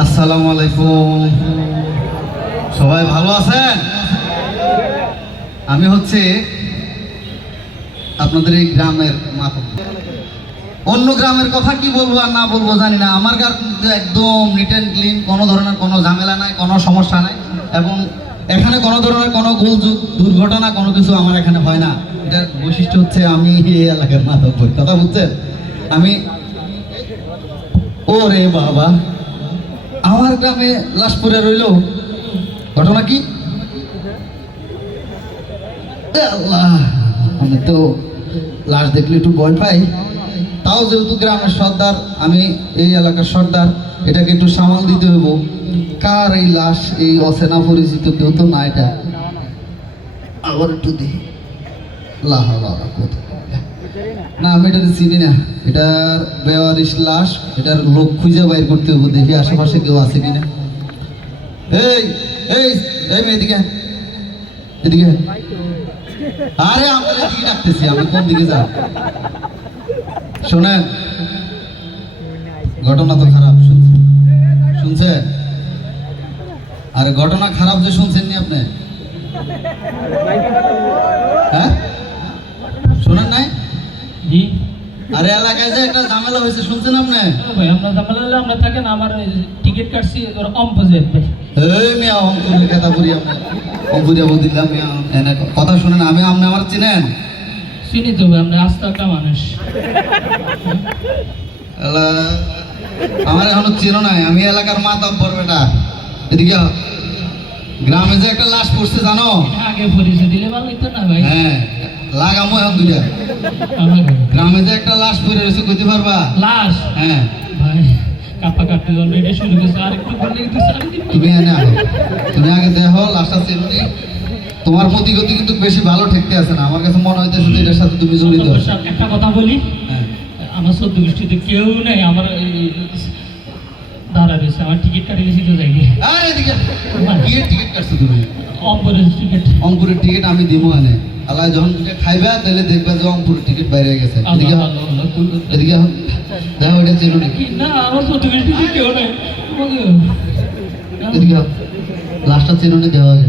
আসসালামু আলাইকুম, সবাই ভালো আছেন? আমি হচ্ছে আপনাদের এই গ্রামের মাতব্বর। অন্য গ্রামের কথা কি বলবো আর না বলবো জানি না, আমার গ্রাম কিন্তু একদম নিট অ্যান্ড ক্লিন, কোনো ধরনের কোনো ঝামেলা নাই, কোনো সমস্যা নাই, এবং এখানে কোনো ধরনের কোনো গোলযোগ দুর্ঘটনা কোনো কিছু আমার এখানে হয় না। এটার বৈশিষ্ট্য হচ্ছে আমি এই এলাকার মাতব্বর, কথা বুঝছেন? আমি ওরে বাবা, আমার গ্রামে লাশ পড়ে রইল, ঘটনা কি? আল্লাহ, আমি তো লাশ দেখলে একটু ভয় পাই, তাও যেহেতু গ্রামের সর্দার, আমি এই এলাকার সর্দার, এটাকে একটু সামাল দিতে হইব। কার এই লাশ? এই অচেনা পরিচিত কেউ তো না, এটা আবার একটু দেখি। না, আমি এটা চিনি না, এটার বেওয়ারিশ লাশ, এটার লোক খুঁজে বাইর করতে হবে, দেখি আশেপাশে কেউ আছে কিনা। এই এই এই এদিকে এদিকে, আরে আমরা এদিকে ডাকতেছি, আমি কোন দিকে যাব? শোনেন, ঘটনা তো খারাপ শুনছেন, আর ঘটনা খারাপ যে শুনছেন নি আপনি, হ্যাঁ শোনেন নাই? আরে এলাকায় যে একটা ঝামেলা হয়েছে শুনছেন আপনি? ভাই আমরা ঝামেলা হলে আমরা থাকেন, আমার টিকিট কাটছি ওর অম্পোজিট ভাই। এই মিয়া অঙ্কুরের কথা বলি, আপনি অঙ্কুরিয়া বদিলাম মিয়া, এনে কথা শুনেন, আমি আপনি আমার চিনেন? চিনি তো ভাই, আমরা আস্তে একটা মানুষ। আমার এখনো চিনো নাই, আমি এলাকার মাতব্বর বেটা। এদিকে গ্রামে যে একটা লাশ পড়ছে জানো? আগে পরিচয় দিলে ভালো হইতো না ভাই? হ্যাঁ, লাগামো এখন দুইটা। গ্রামে যে একটা লাশ পড়ে রয়েছে, কইতে পারবা? লাশ? হ্যাঁ ভাই কাপা কাটতে অলরেডি শুরু করছে, আর একটু বললে কিন্তু তুমি এনে আনো, তুমি আগে দেখো লাশটা চিনুনি। তোমার প্রতি গতি কিন্তু বেশি ভালো ঠেকতে আছে না, আমার কাছে মনে হইতেছে যে এটার সাথে তুমি জড়িত। একটা কথা বলি, হ্যাঁ, আমার সদ্য গোষ্ঠীতে কেউ নেই, আমার দাঁড়া রয়েছে, আমার টিকিট কাটে গেছি তো যাই। আর এদিকে কি টিকিট কাটছো তুমি? অঙ্কুরের টিকিট। অঙ্কুরের টিকিট আমি দিব এনে, আল্লাহ যখন খাইবা তাহলে দেখবা যে অঙ্কুরের টিকিট বাইরে গেছে। এদিকে এদিকে দেখো, এটা ছিল নাকি না? আমার সদ্য গোষ্ঠীতে কেউ নেই। এদিকে লাস্টটা চিরুনি দেওয়া আগে।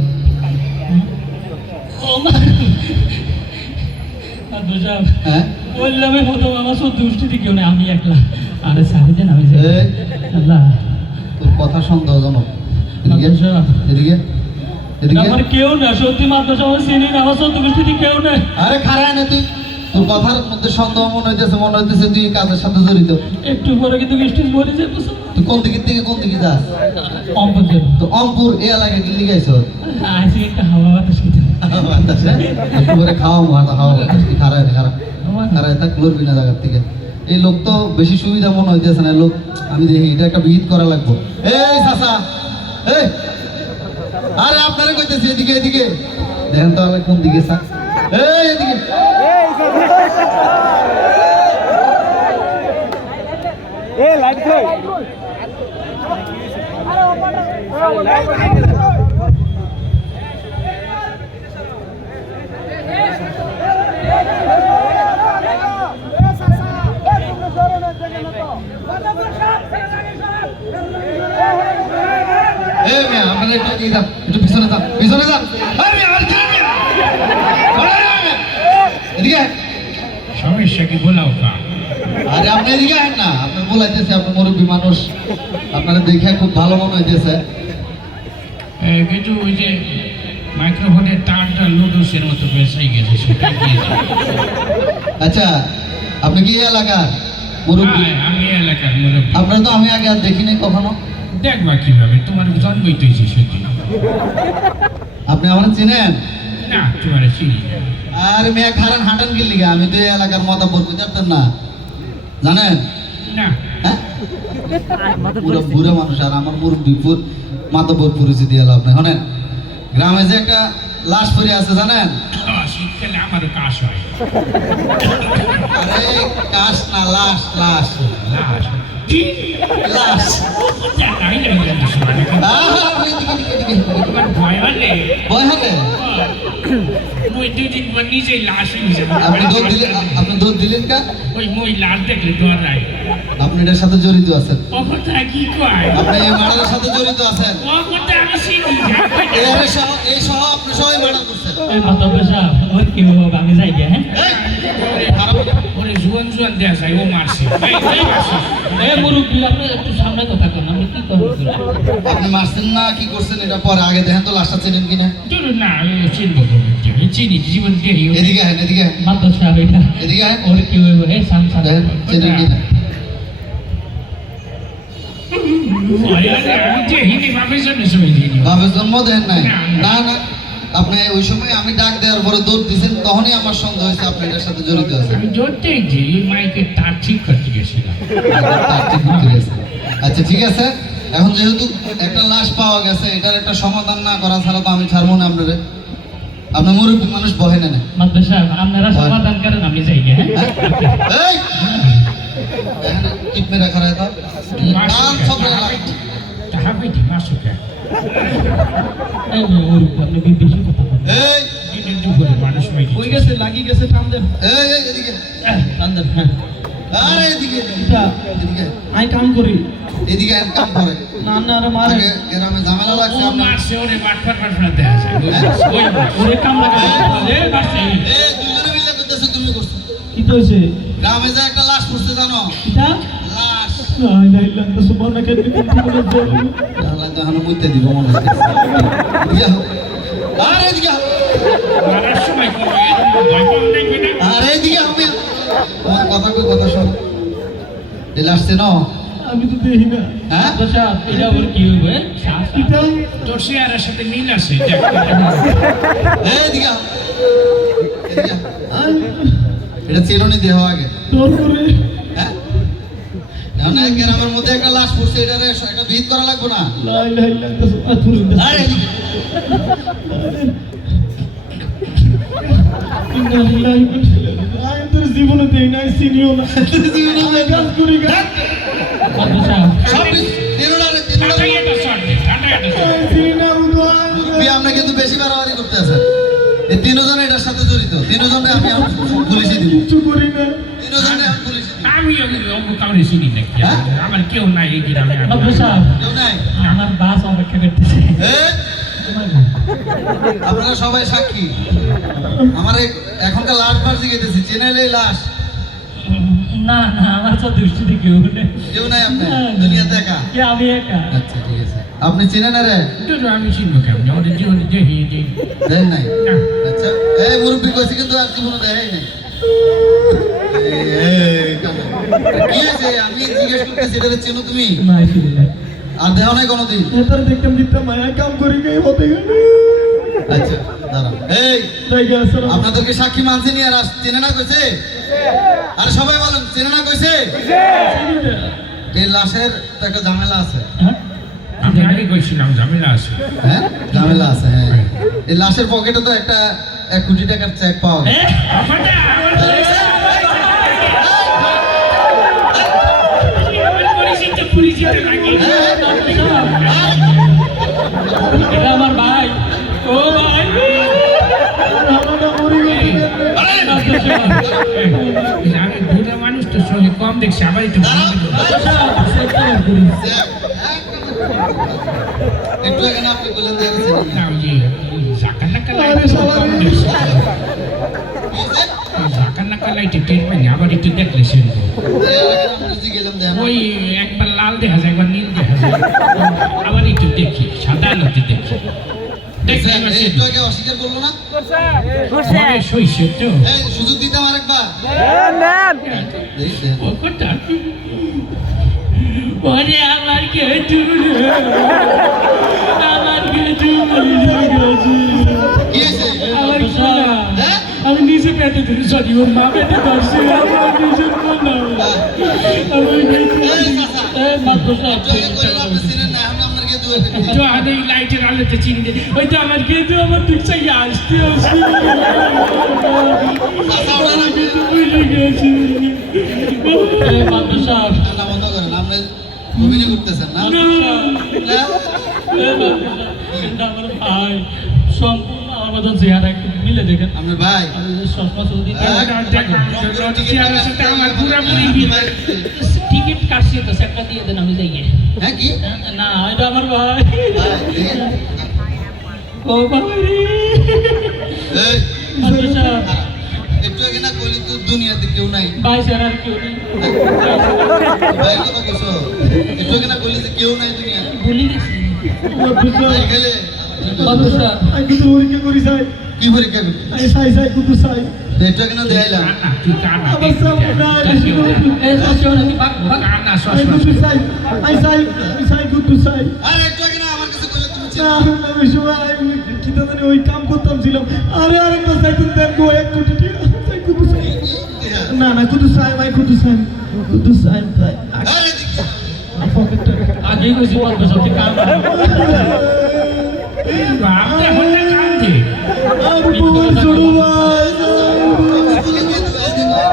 হ্যাঁ, বললাম প্রথম আমার সদ্য গোষ্ঠীতে কেউ নেই, আমি একলা। আরে সারি দেন, আমি আল্লাহ, তোর কথা সন্দেহজনক। এদিকে এদিকে এদিকে, আমার কেউ না, সত্যি মাদ্রাসা আমার চিনি না, আমার সদ্য গোষ্ঠীতে কেউ নেই। আরে খারাপ না তুই, তোর কথার মধ্যে সন্দেহ মনে হইতেছে তুই কাজের সাথে জড়িত। একটু পরে কিন্তু গোষ্ঠী মরে যাবে। তুই কোন দিকের থেকে কোন দিকে যাস? অঙ্কুর তো অঙ্কুর এই এলাকায় দিল্লি গাইছ? আজকে একটা হাওয়া বাতাস খেতে একটু করে খাওয়া হাওয়া বাতাস, খারাপ খারাপ খারাপ থাক, লড়বি না জায়গার থেকে। এই লোক তো বেশি সুবিধা মনে হইতেছে না, লোক আমি দেখি এটা একটা বিহিত করা লাগবো। এই চাচা, এই আরে আপনারা কইতেছি এদিকে এদিকে দেখেন তাহলে কোন দিকে চা, এই এদিকে একটু পিছনে যান, পিছনে যান। এদিকে সমস্যা কি বলাও কা? আরে আপনি এদিকে আহেন না, আপনি বলাইতেছে, আপনি মুরব্বী মানুষ, আপনারা দেখে খুব ভালো মনে হইতেছে। কিন্তু ওই যে মাইক্রোফোনের তারটা লুডুসের মতো বেসাই গেছে, সেটা গিয়েছে। আচ্ছা, আপনি কি এলাকার মুরব্বী? আমি এলাকার মুরব্বী। আপনারা তো আমি আগে আর দেখিনি কখনো। দেখবা কিভাবে, তোমার জন্মই তো হয়েছে সেদিন। আপনি আমার চিনেন না? তোমার চিনি আর মেয়ে খারান হাঁটান কি লিগে? আমি তো এই এলাকার মাতব্বর, বুঝতেন না? জানেন না? হ্যাঁ, পুরো বুড়ো মানুষ, আর আমার মুরব্বী মাতব্বর পরিচিতি এলো আপনি। শোনেন, গ্রামে যে একটা লাশ পড়ে আছে জানেন? শীতকালে আমারও কাশ হয়। আরে কাশ না, লাশ লাশ লাশ? লাশ। ভয় হলে ভয় হবে? ওই দুদিন পর নিজেই লাশ হয়ে যাবে। আপনি দৌড় দিলেন কা? ওই মই লাশ দেখলে ডরাই। আপনি এটার সাথে জড়িত আছেন, ও কথা কি কয় আপনি এই মার্ডারের সাথে জড়িত আছেন। ও কথা আমি চিনি এই সহ আপনি সবাই মার্ডার করছেন। এই মাতব্বর সাহেব ওর কি হবে আমি যাই গে হ্যাঁ এই, খারাপ হলো। ওরে জুয়ান জুয়ান দেয়া যায় ও মারছে এই মারছে এ মুরব্বি আপনি একটু সামনে কথা কন আমি কি করব আপনি মারছেন না কি করছেন এটা পরে, আগে দেখেন তো লাশটা চেনেন কিনা। ধরুন না চিনবো চিনি জীবন দেহি এদিকে আহেন, এদিকে আহেন, মাতব্বর সাহেব এটা এদিকে আহেন, ওর কি হবে এ সাম সাম দেখেন চেনেন কিনা। আমি দেখিনি বাপের জন্য সময় দিইনি বাপের জন্ম দেন নাই? না না, আপনি ওই সময় আমি ডাক দেওয়ার পরে দৌড় দিয়েছেন, তখনই আমার সন্দেহ হয়েছে আপনি এটার সাথে জড়িত আছেন। আমি ধরতেই যে এই মাইকের তার ঠিক করতে গেছিলাম তার ঠিক করতে গেছে। আচ্ছা ঠিক আছে, এখন যেহেতু একটা লাশ পাওয়া গেছে, এটার একটা সমাধান না করা ছাড়া তো আমি ছাড়বো না আপনারে। আপনার মুরব্বী মানুষ বহে না। মাতব্বর সাহেব আপনারা সমাধান করেন আমি যাই গে হ্যাঁ এই এখানে টিপ মেরে রাখা রায় তার কান সব তাহা পেটি মাসুকে এই মুরব্বি আপনি বেশি কথা বলেন এই দিনের দুপুরে মানুষ মেরে কই গেছে লাগি গেছে টান দেন এই এই, এদিকে টান দেন হ্যাঁ আরে এদিকে এটা এদিকে আই কাম করি এদিকে আয়, কাম করে না না আরে মারে আগে গ্রামে ঝামেলা লাগছে ও আপনার। মারছে ওরে বাটফাট বাটফাট দেয়া যায় ওই ওরে কাম লাগা এ বাসে এই দুজনে মিলে করতেছো, তুমি করছো। কি তো হইছে গ্রামে যে একটা লাশ পড়ছে জানো, এটা লাশ لا اله الا انت سبحانك اني كنت من الظالمين আল্লাহ তো এখনো মুইতে দিব মনে হচ্ছে। এদিকে আও। আরে এদিকে আও। মারার সময় কোনো এরকম ভয় পান দেখবে না আরে এদিকে আমি তোমার কথা কই কথা শোন। এই লাশ চেনো? আমি তো দেখি না হ্যাঁ দশা এটা ওর কি হবে এটা তোর চেয়ারের সাথে মিল আছে দেখ এই এদিকে আও। এদিকে আও। এটা চেনো নি দেহ আগে? তোর করে হ্যাঁ এখন এক গ্রামের মধ্যে একটা লাশ পড়ছে, এটারে একটা ভিত করা লাগবে না? لا اله الا انت سبحانك আরে এদিকে إنا لله وإنا إليه راجعون তোর জীবনে দেই নাই চিনিও না আমি কাজ করি গা দশা সব তেরো না রে, তেরো না। ঠান্ডা এটা শর্ট দে ঠান্ডা এটা শর্ট চিনি না উদয় মুরব্বি, আমরা কিন্তু বেশি বাড়াবাড়ি করতে আছেন। এই তিনজন এটার সাথে জড়িত, তিনজনে আমি পুলিশে দিব, কিচ্ছু করি না তিনজনে আমি পুলিশে দিব। আমি ওকে কাউরে চিনি না হ্যাঁ? আমার কেউ নাই এই গ্রামে দশা কেউ নাই? আমার বাস অপেক্ষা করতেছে এই, আপনারা সবাই সাক্ষী। আমার এখনকার লাশ বার জিগেতেছি, চেনাইলে লাশ না না আমার তো দৃষ্টি থেকে কেউ নাই, আপনি দুনিয়াতে একা। কে আমি একা আচ্ছা ঠিক আছে, আপনি চেনেন রে? তো আমি চিনবো কেমন ওদের জীবনে দেখি দেন নাই? না আচ্ছা এই মুরব্বী কইছি কিন্তু আর জীবনে দেখাই নাই। কি আছে আমি জিজ্ঞেস করতেছি, এটা চেনো তুমি? না ছিল না আর দেহ নাই কোনোদিন? এটার দেখতাম দিতাম মায়া কাম করি গে হতে গেলে আচ্ছা দাঁড়াও। এই তাই গেছে আপনাদেরকে সাক্ষী মানছে নি আর চেনে না কইছে? আরে সবাই বলেন চেনে না কইছে? এই লাশের তো একটা ঝামেলা আছে। আমি আগে কইছিলাম ঝামেলা আছে হ্যাঁ ঝামেলা আছে, হ্যাঁ। এই লাশের পকেটে তো একটা 1 কোটি টাকার চেক পাওয়া গেছে। এটা আমার ভাই ও ভাই আমি বুড়া মানুষ তো সঙ্গে কম দেখছি আবার একটু একটু এখানে আপনি বললেন যে আমি চিনি না। জাকার নাকা লাইটে কম দেখছি জাকার নাকা লাইটে টের পাইনি আবার একটু দেখলে সে গেলাম দেখ ওই একবার লাল দেখা যায় একবার নীল দেখা যায় আবার একটু দেখি সাদা আলোতে দেখি দেখছি এবার সে একটু আগে অস্বীকার করলো না? সবে সইছে তো এই সুযোগ দিতাম আরেকবার। দেখ, দেখ। ও কথা ওরে আমার গেটু আমার গেটু কি হয়েছে? আমার হ্যাঁ? আমি নিজে পেটে ধরে সরি ওর মা পেটে ধরছে আমার নিজের মনে আমার গেটু এই চাচা, একটু আগে কইলেন আপনি চিনেন না, এখন আপনার গেদু হয়ে গেছে। তো আগে লাইটের আলোতে চিনি দে ওই তো আমার গেটু আমার দিক চাই আসতে আসতে চাচা, ওনার আপনি বুঝে গেছি ঠান্ডা বন্ধ করেন, আপনি অভিনয় করতেছেন না? না? এটা আমার ভাই সম্পূর্ণ আমার মতন চেহারা একটু মিলে দেখেন আপনার ভাই আমি যে চশমা চলতি চেয়ারের সাথে আমার পুরাপুরি টিকিট কাটছি তো একটা দিয়ে দেন আমি যাই হ্যাঁ কি না এটা আমার ভাই ও বাবা এই আচ্ছা একটু আগে না কইলি তো দুনিয়াতে কেউ নাই ভাই স্যার আর কেউ নেই ভাই কথা কইছো একটু আগে না কইলি যে কেউ নাই দুনিয়াতে ভুলি গেছি ভাই গেলে আচ্ছা আই কুতু পরীক্ষা করি চাই কি পরীক্ষা করবি আই চাই চাই কুতু চাই একটু আগে না দেখাইলাম কান্না তুই কান্না আবার সব না এই সব নাকি বাক বাক কান্না আই কুতু চাই আই চাই কুতু চাই আরে একটু আগে না আমার কাছে কইলে তুমি না আমি সময় কি তো জানি ওই কাম করতাম ছিলাম আরে আরেকবার চাই তুমি দেন গো 1 কোটি টাকা চাই কুতু চাই না না কুতু চাই ভাই কুতু চাই ভাই আরে দেখি পকেটটা আগেই কইছি বলবো সত্যি কাম বাপরে হলে কান্দে আর বল ছোড়ো ভাই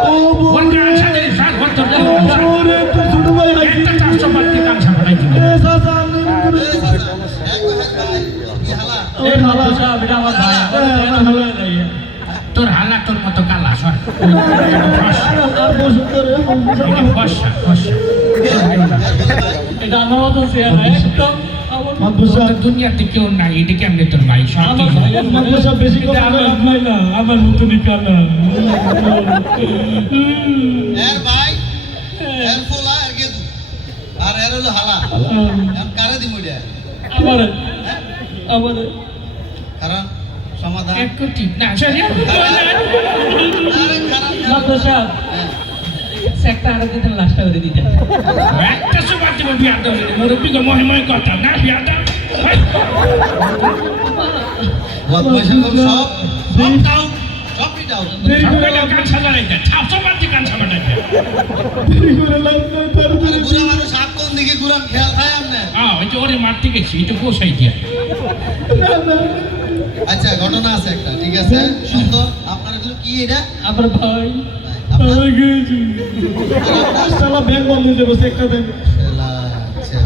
ও ওর গান সাথে সাত বছর ধরে ওরে তো ছোট ভাই একটা 400 বাড়তি গান ছাপাই দিল এ সাসা আমি এই ভালো সাহেব এটা আমার ভাই ভালো নাই তোর হালা তোর মতো কালা সর আর বসে করে ফর্সা ফর্সা এটা আমার মতো চেহারা একদম আমার মাদবসা দুনিয়াতে কেউ নাই এটা কেমনে তোর ভাই সব আমার ঠিক ভাই আছে। মাদবসা বেশি কথা আমার বলে ভাই না আমার মতনই কানা এর ভাই এর ফোলা এর গেদু আর এর হলো হালা এখন কারে দিমু এটা আমার কারণ সমাধান এক কোটি না সরি আরে কারণ মাদ্রাসা হ্যাঁ। সেক্টর আরো দিতেন লাস্টটা করে দিতেন একটা সময় দেবো বিয়া দেবো মুরব্বী গো মহিময় কথা না বিয়া দাও বদমাইশি করো সব ডাউন সব ডাউন সবাইটা গান সাজাইতে 600 বাড়তি গান সাজাইতে দেরি করে লাভ নাই তাড়াতাড়ি বুড়া মানুষ হাত কোন দিকে ঘুরান খেয়াল থাকে আমনে ওই যে ওরে মারতে গেছি এটা পোষাই দিয়া আচ্ছা ঘটনা আছে একটা ঠিক আছে সুন্দর আপনার এগুলো কি এটা আমার ভাই আপনার আমার গেছি শালা ব্যাংক বন্ধ হয়ে যাবে একটা দেন শালা, আচ্ছা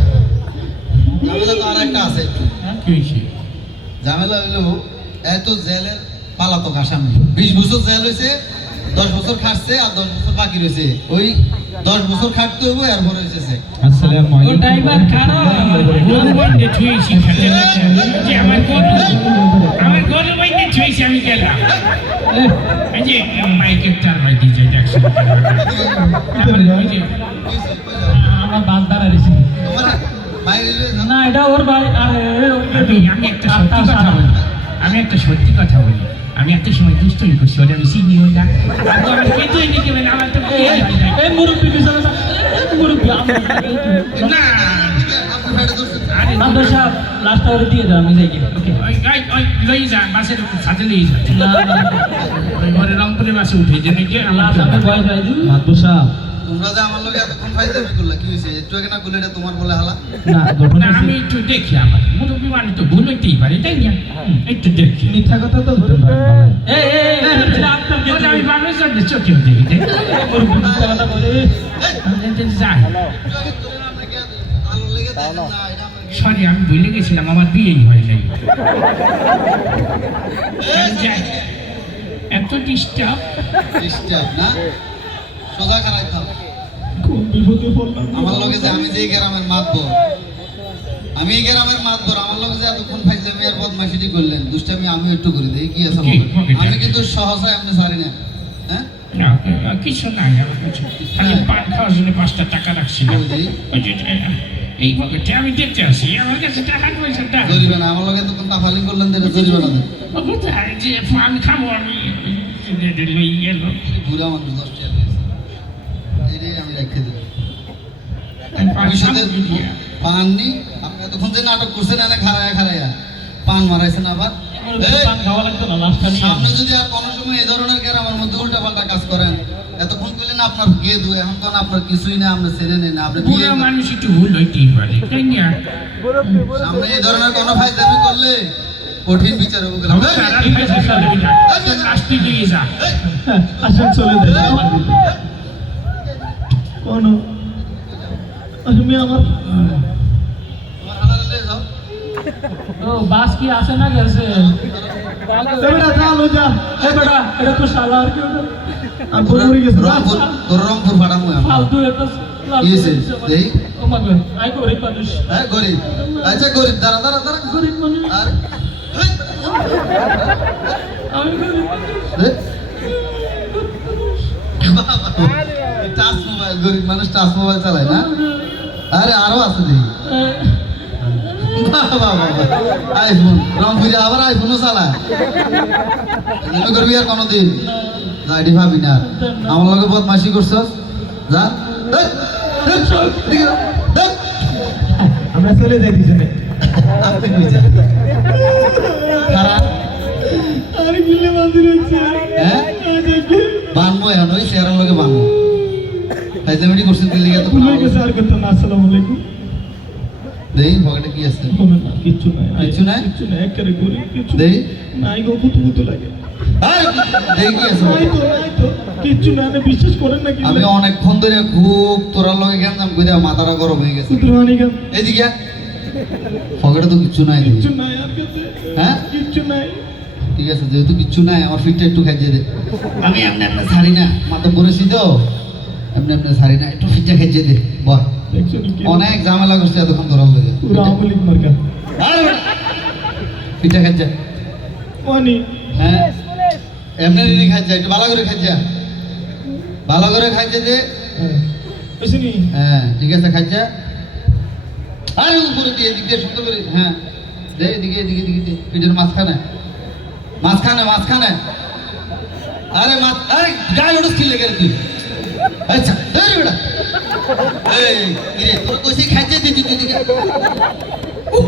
ঝামেলা তো আর একটা আছে একটু কি হয়েছে ঝামেলা হলো এত জেলের পালাতক আসামি 20 বছর জেল হয়েছে 10 বছর খাটছে আর 10 বছর বাকি রয়েছে ওই 10 বছর খাটতে হবে এরপর হয়েছে সে আসসালামু ও ড্রাইভার খারাপ গরু বাইতে ছুঁয়েছি খেতে যে আমার গরু বাইতে ছুঁয়েছি আমি গেলাম এই যে মাইকের তার বাইতে যাই দেখছি ওই যে আমার বাস দাঁড়া রয়েছে তোমার বাইরে রয়ে যাও। না এটা ওর ভাই আমি একটা সত্যি কথা বলি আমি এত সময় দুষ্টই করছি ওটা আমি চিনিও না আমি কেতই নিতে পারি আমার তো এই মুরব্বী বিছানা মুরব্বী না আপনি বাইরে ধরছেন আরে মাদ্রাসা লাস্টটা করে দিয়ে দাও আমি যাই ওকে ওই লই যা বাসের সাথে লই যা না ওই ঘরে রংপুরে বাসে উঠে যে নাকি আমার লাস্ট আমি বয়স হয়ে দিই মাদবসা তোমরা যে আমার লগে এতক্ষণ ফাইজলামি করলা কি হয়েছে একটু আগে না করলে এটা তোমার বলে হালা না না ঘটনা আমি একটু দেখি আমার মুরব্বী মানে তো ভুল হইতেই পারে তাই না একটু দেখি মিথ্যা কথা তো ধরে এই এটা আপনার কে ওটা আমি বাংলাদেশ চোখেও দেখি মুরব্বী মিথ্যা কথা বলে যাই একটু আগে করলে না আপনাকে আলো লেগে দেখেন না এটা আমার সরি আমি ভুলে গেছিলাম আমার বিয়েই হয় নাই যাই এত ডিস্টার্ব ডিস্টার্ব না সোজা খারাপ খাও কোন বিপদে পড়লাম আমার লগে যে আমি যে গ্রামের মাতবর আমি এই গ্রামের মাতবর আমার লগে যে এতক্ষণ ফাইজলামি আর বদমাইশি করলেন দুষ্টামি আমি একটু করে দেই কি আছে কি? বলেন? আমি কিন্তু সহজে এমনি সারি না হ্যাঁ না কিছু নাই আমার কাছে খালি পান খাওয়ার জন্য 5টা টাকা রাখছিলাম বুঝলি? ওই যে এই পকেটে আমি দেখতে আসি আমার কাছে টাকা পয়সা টাকা জরিবে না আমার লগে এতক্ষণ তাফালিং করলেন তো এটা জরিবে না দেন কোথায় যে পান খাবো আমি লই গেল বুড়া মানুষ 10 টাকা দিয়েছে এটাই আমি রেখে দেব পান ভবিষ্যতে খাবো কি দিয়া? পান নি আপনি এতক্ষণ যে নাটক করছেন এনে খারায়া পান মারাইছেন আবার এই, পান খাওয়া লাগতো না লাস্টটা নিয়ে সামনে যদি আর কোনো সময় এই ধরনের গ্রামের মধ্যে উল্টাপাল্টা কাজ করেন এতক্ষণ কইলেন আপনার গিয়ে দুয়ে এখন কোন আপনার কিছুই না আমরা ছেড়ে নেই না আপনি বিয়ে বুড়া মানুষ একটু ভুল হইতেই পারে তাই না সামনে এই ধরনের কোনো ফাইজলামি করলে কঠিন বিচার হবে গেলাম লাস্টে দিয়ে যা আসেন চলে যাই কোন তুমি আমার আমার হালালে যাও ও বাস কি আসে না গেছে বেটা চালো যা বেটা এটা তো শালা আর কি ওটা আমি মরে গেছি রংপুর তোর রংপুর ফাটামো ফালতু একটা কি হয়েছে এই ও মা গো আই গরিব মানুষ হ্যাঁ গরিব আচ্ছা গরিব দাঁড়া দাঁড়া দাঁড়া গরিব মানুষ আর আমি গরিব মানুষ টাচ মোবাইল গরিব মানুষ টাচ মোবাইল চালায় না আরে আরো আছে দেখি আইফোন রংপুরে আবার আইফোনও চালায় এজন্য করবি আর কোনোদিন গাড়ি ভাবি না আমার লগে বদমাশি করছস যা আমরা চলে যাইতেছি না আপনি কই যান খারাপ আর গিলে বাঁধি রয়েছে হ্যাঁ বানবো এখন ওই চেহারার লগে বানবো ফাইজলামিটি করছিস দিল্লি গিয়ে তো ভুলে গেছে আর করতাম না আসসালামু আলাইকুম দেই পকেটে কি আছে কিচ্ছু নাই কিচ্ছু নাই? কিচ্ছু নাই একেবারে গরিব কিছু দেই নাই গো কুতু লাগে আরে দেই কি আছে নাই তো কিচ্ছু নাই না বিশ্বাস করেন না কি আমি অনেকক্ষণ ধরে খুব তোরার লগে গেলাম বুঝা মাথাটা গরম হয়ে গেছে কুতরানি গান এদিকে আয়। পকেটে তো কিচ্ছু নাই দেখি। কিচ্ছু নাই আর কাছে হ্যাঁ কিচ্ছু নাই ঠিক আছে যেহেতু কিচ্ছু নাই আমার ফিটটা একটু খাইয়ে দে আমি এমনি এমনি ছাড়ি না মাথা পড়েছি তো এমনি এমনি ছাড়ি না একটু ফিটটা খাইয়ে দে বল দেখছো কি অনেক ঝামেলা করছে এতক্ষণ তোরার লগে পুরো আমলিক মার্কা আরে বেটা, ফিটটা খাইয়ে ওয়ানি হ্যাঁ এমনি নিয়ে খাইয়ে একটু ভালো করে খাইয়ে ভালো করে খাইয়ে দে বুঝিনি হ্যাঁ ঠিক আছে খাইয়ে আরে উপরে দিয়ে এদিক দিয়ে সুন্দর করে হ্যাঁ দে এদিকে এদিকে এদিকে দে পিঠের মাঝখানে মাঝখানে আরে আরে গায়ে ওটা স্কিল লেগে তুই আচ্ছা এই বেটা এই কিরে তোর কইছি খাইতে দিতি তুই দিকে ও